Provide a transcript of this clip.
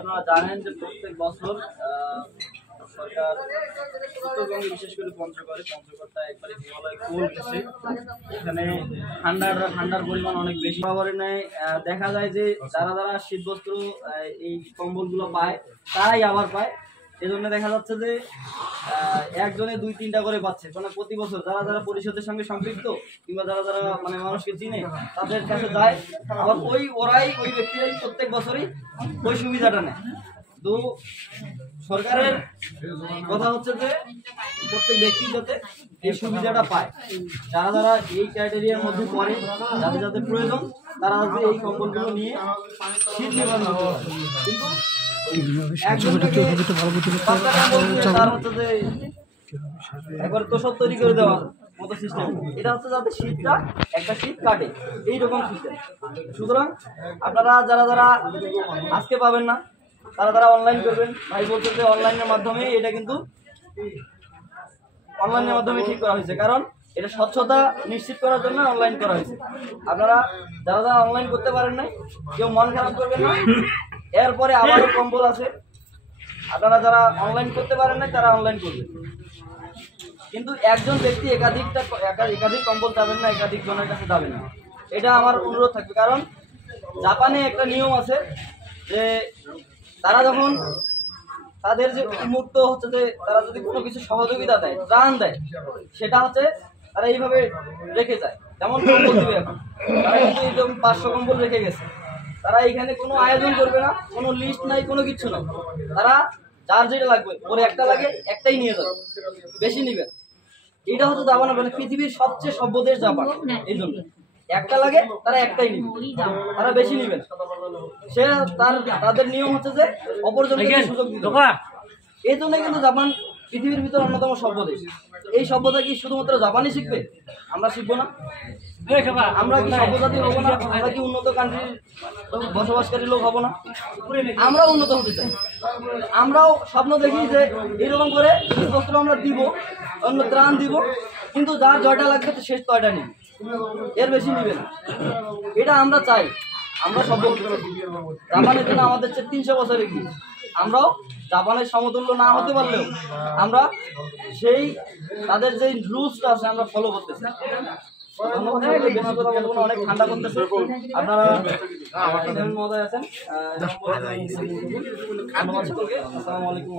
আপনারা জানেন যে প্রত্যেক বছর সরকার উত্তরবঙ্গে বিশেষ করে পঞ্চগড়টা একবারে হিমালয় কোল উঠেছে। এখানে ঠান্ডার পরিমাণ অনেক বেশি বরাবরই নেয়। দেখা যায় যে যারা শীতবস্ত্র এই কম্বলগুলো পায় তারাই আবার পায়। এজন্য দেখা যাচ্ছে যে একজনে 2-3টা করে পাচ্ছে, মানে প্রতি বছর যারা পরিষদের সঙ্গে সম্পৃক্ত কিংবা যারা মানে মানুষকে চিনে তাদের কাছে যায়, আবার ওই ব্যক্তিরাই প্রত্যেক বছরই ওই সুবিধাটা নেয়। তো সরকারের কথা হচ্ছে যে প্রত্যেক ব্যক্তি যাতে এই সুবিধাটা পায়, যারা এই ক্রাইটেরিয়ার মধ্যে পড়ে, যাদের প্রয়োজন তারা যাতে এই কম্বলগুলো নিয়ে শীত নিবারণ করতে পারে। কিন্তু একবার তোষক তৈরি করে দেওয়া মতো সিস্টেম, এটা হচ্ছে যাতে একটা শীত কাটে এইরকম সিস্টেম। সুতরাং আপনারা যারা আজকে পাবেন না তারা অনলাইন করবেন। ভাই বলছে যে অনলাইনের মাধ্যমে এটা কিন্তু অনলাইনের মাধ্যমে ঠিক করা হয়েছে, কারণ এটা স্বচ্ছতা নিশ্চিত করার জন্য অনলাইন করা হয়েছে। আপনারা যারা অনলাইন করতে পারেন নাই কেউ মন খারাপ করবেন না, এরপরে আবারও কম্বল আছে। আপনারা যারা অনলাইন করতে পারেন নাই তারা অনলাইন করবেন, কিন্তু একজন ব্যক্তি একাধিক কম্বল যাবেন না, একাধিক জনের কাছে যাবেন না, এটা আমার অনুরোধ থাকবে। কারণ জাপানে একটা নিয়ম আছে যে তারা যখন তাদের যে উন্মুক্ত হচ্ছে যে তারা যদি কোনো কিছু সহযোগিতা দেয়, ত্রাণ দেয়, সেটা হচ্ছে তারা এইভাবে রেখে যায়। যেমন কম্বল দিবে, এখন তারা কিন্তু একদম 500 কম্বল রেখে গেছে। তারা এখানে কোনো আয়োজন করবে না, কোনো লিস্ট নাই, কোনো কিছু নাই। তারা যার যেটা লাগবে, ওরে একটা লাগে একটাই নিয়ে যাবে, বেশি নিবে। এটা হচ্ছে জাপান, মানে পৃথিবীর সবচেয়ে সভ্য দেশ জাপান। এই জন্য একটা লাগে তারা একটাই নিবে, তারা বেশি নিবে না। তাদের নিয়ম হচ্ছে যে অপরজনকে সুযোগ দিতে। এই জন্য কিন্তু জাপান পৃথিবীর ভিতরে অন্যতম সভ্য দেশ। এই সভ্যতা কি শুধুমাত্র জাপানই শিখবে? আমরা শিখবো না? আমরা কি সভ্যজাতি হবো না? আমরা কি উন্নত কান্ট্রির বসবাসকারী লোক হবো না? আমরাও উন্নত হতে চাই। আমরাও স্বপ্ন দেখি যে এরকম করে শীতবস্ত্র আমরা দিব, অন্য ত্রাণ দিব, কিন্তু যার জয়টা লাগবে তো শেষ তয়টা নিবে, এর বেশি নিবে না। এটা আমরা চাই। আমরা সভ্য জাপানের জন্য আমাদের চেয়ে 300 বছর এগিয়ে। আমরাও জাপানের সমতুল্য না হতে পারলেও আমরা সেই তাদের যে রুলসটা আছে আমরা ফলো করতেছি। অনেক ঠান্ডা করতেছে, আপনারা মহোদয় আছেন। আসসালামু আলাইকুম।